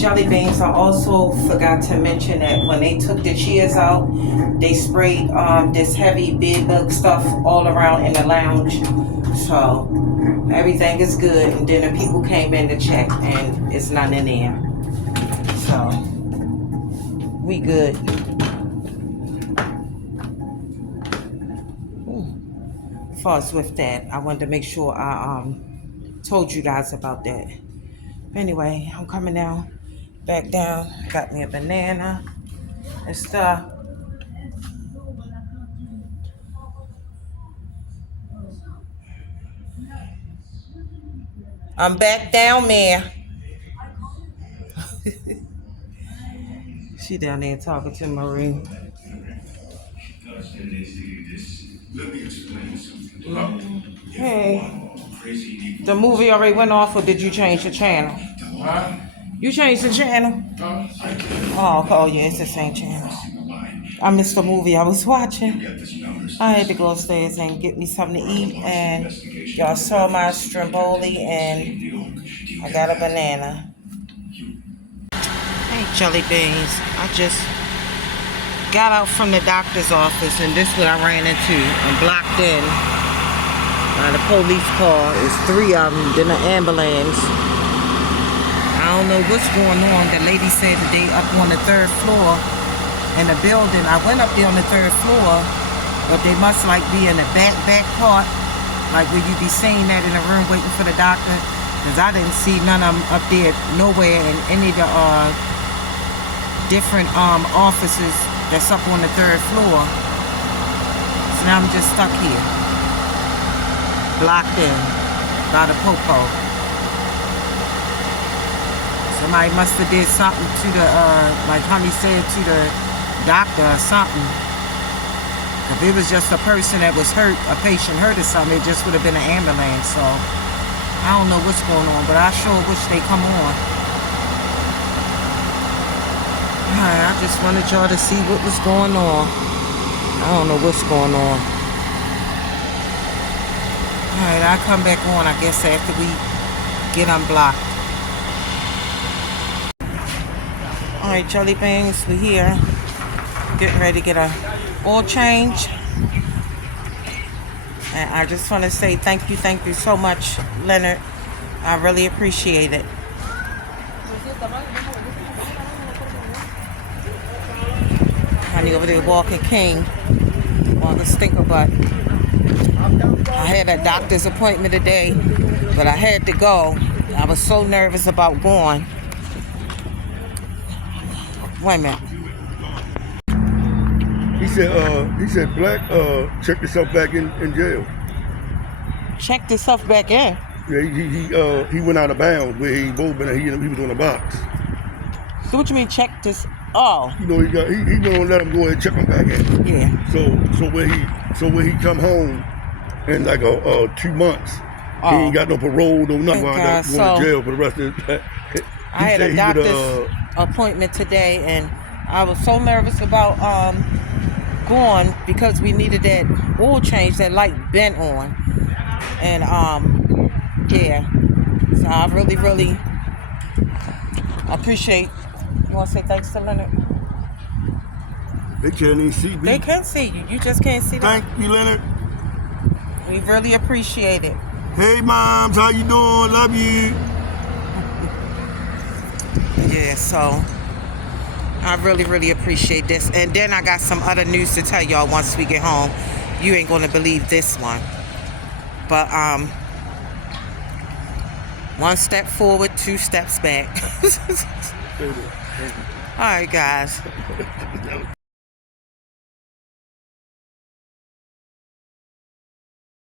jelly beans, I also forgot to mention that when they took the chairs out, they sprayed this heavy bed bug stuff all around in the lounge. So everything is good. And then the people came in to check and it's none in there. So we good. As far as with that, I wanted to make sure I told you guys about that. Anyway, I'm coming down, back down. Got me a banana and stuff. I'm back down there. She down there talking to Marie. Hey, the movie already went off, or did you change the channel? You changed the channel? Oh, yeah, it's the same channel. I missed the movie I was watching. I had to go upstairs and get me something to eat, and y'all saw my stromboli, and I got a banana. Hey, jelly beans. I just got out from the doctor's office, and this is what I ran into. I'm blocked in by the police car. It's 3 of them, then an ambulance. I don't know what's going on. The lady said that they up on the 3rd floor in the building. I went up there on the 3rd floor, but they must like be in the back part, like where you be seeing that in the room waiting for the doctor. Because I didn't see none of them up there nowhere in any of the different offices that's up on the 3rd floor. So now I'm just stuck here, blocked in by the popo. Somebody must have did something to the, like Honey said, to the doctor or something. If it was just a person that was hurt, a patient hurt or something, it just would have been an ambulance. So I don't know what's going on, but I sure wish they come on. Alright, I just wanted y'all to see what was going on. I don't know what's going on. Alright, I'll come back on, I guess, after we get unblocked. Alright, jelly beans, we're here. Getting ready to get a oil change. And I just want to say thank you so much, Leonard. I really appreciate it. Honey over there walking king, walking stinker butt. I had a doctor's appointment today, but I had to go. I was so nervous about going. Wait a minute. He said Black checked himself back in jail. Checked himself back in? Yeah, he went out of bounds where he was on a box. So what you mean checked this? Oh. You know, he gonna let him go ahead and check him back in. Yeah. So when he come home in like 2 months, he ain't got no parole, no nothing. Going to jail for the rest of it. I had a doctor's appointment today, and I was so nervous about going because we needed that oil change. That light bent on, and yeah. So I really appreciate. You want to say thanks to Leonard? They can't even see me. They can see you. You just can't see them. Thank you, Leonard. We really appreciate it. Hey, moms, how you doing? Love you. Yeah, so I really appreciate this. And then I got some other news to tell y'all once we get home. You ain't gonna believe this one. But 1 step forward, 2 steps back. All right, guys.